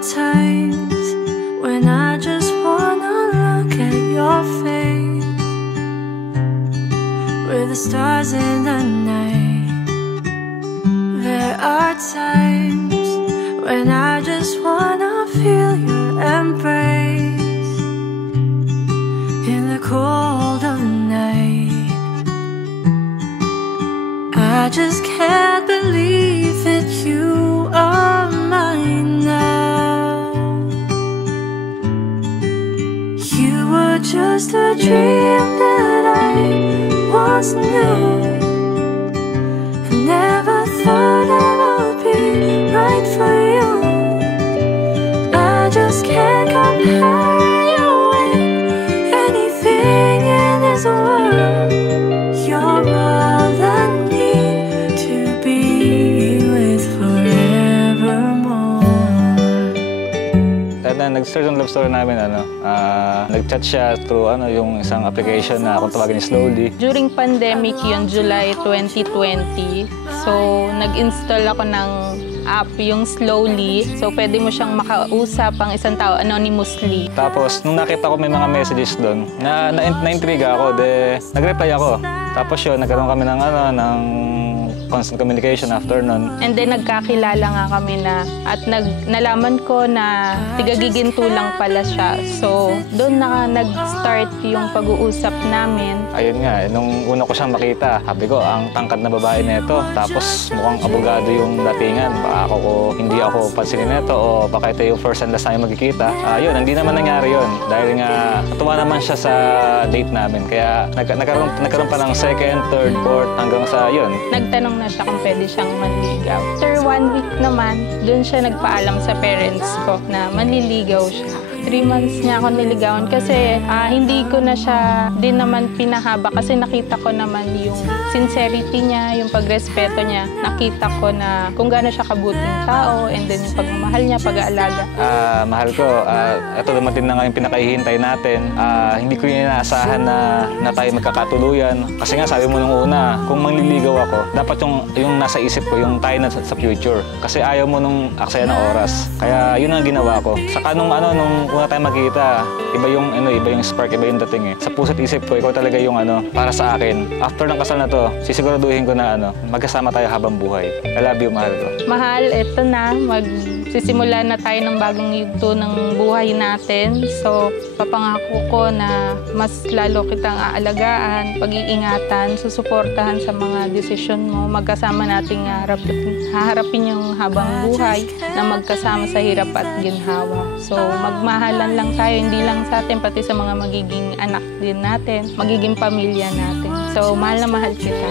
times when I just wanna look at your face, with the stars in the night. There are times when I just wanna feel your embrace in the cold of the night. I just can't believe that you are mine now. You were just a dream that I once knew. I never thought I would be right for you. I just can't compare you with anything in this world. You're all I need to be with forevermore. At nag-start yung love story namin, nag-chat siya through yung isang application na kung tawagin Slowly. During pandemic yun, July 2020, so nag-install ako ng app, yung Slowly. So pwede mo siyang makausap ang isang tao anonymously. Tapos nung nakita ko may mga messages doon, na-intriga ako, nag-reply ako. Tapos yun, nagkaroon kami ng constant communication after nun. And then nagkakilala nga kami at nalaman ko na tigagiginto lang pala siya. So doon nag-start yung pag-uusap namin. Ayun nga, nung una ko siyang makita, sabi ko, ang tangkad na babae nito. Tapos mukhang abogado yung datingan. Baka hindi ako pansinin nito o baka ito yung first and last time magkikita. Yun, hindi naman nangyari yun. Dahil nga, natuwa naman siya sa date namin. Kaya nagkaroon pa ng second, third, fourth, hanggang sa yun. Nagtanong na siya kung pwede siyang manligaw. After 1 week naman, doon siya nagpaalam sa parents ko na manliligaw siya. 3 months niya ako niligawan kasi hindi ko na siya din naman pinahaba kasi nakita ko naman yung sincerity niya, yung pagrespeto niya. Nakita ko na kung gaano siya kabuting tao and then yung pagmamahal niya, pag-aalaga. Mahal ko, ito naman din na nga yung pinakahihintay natin. Hindi ko yung inaasahan na tayo magkakatuluyan. Kasi nga sabi mo nung una, kung manliligaw ako, dapat yung nasa isip ko, yung tayo na sa future. Kasi ayaw mo nung aksaya ng oras. Kaya yun ang ginawa ko. Saka nung una tayo magkita, iba yung spark, iba yung dating eh. Sa puso't isip ko, ikaw talaga yung para sa akin. After ng kasal na to, sisiguraduhin ko na magkasama tayo habang buhay. I love you, mahal ko. Mahal, eto na. Magsisimula na tayo ng bagong yugto ng buhay natin. So, papangako ko na mas lalo kitang aalagaan, pag-iingatan, susuportahan sa mga desisyon mo. Magkasama nating haharapin yung habang buhay na magkasama sa hirap at ginhawa. So, magmahalan lang tayo, hindi lang sa atin, pati sa mga magiging anak din natin, magiging pamilya natin. So, mahal na mahal kita.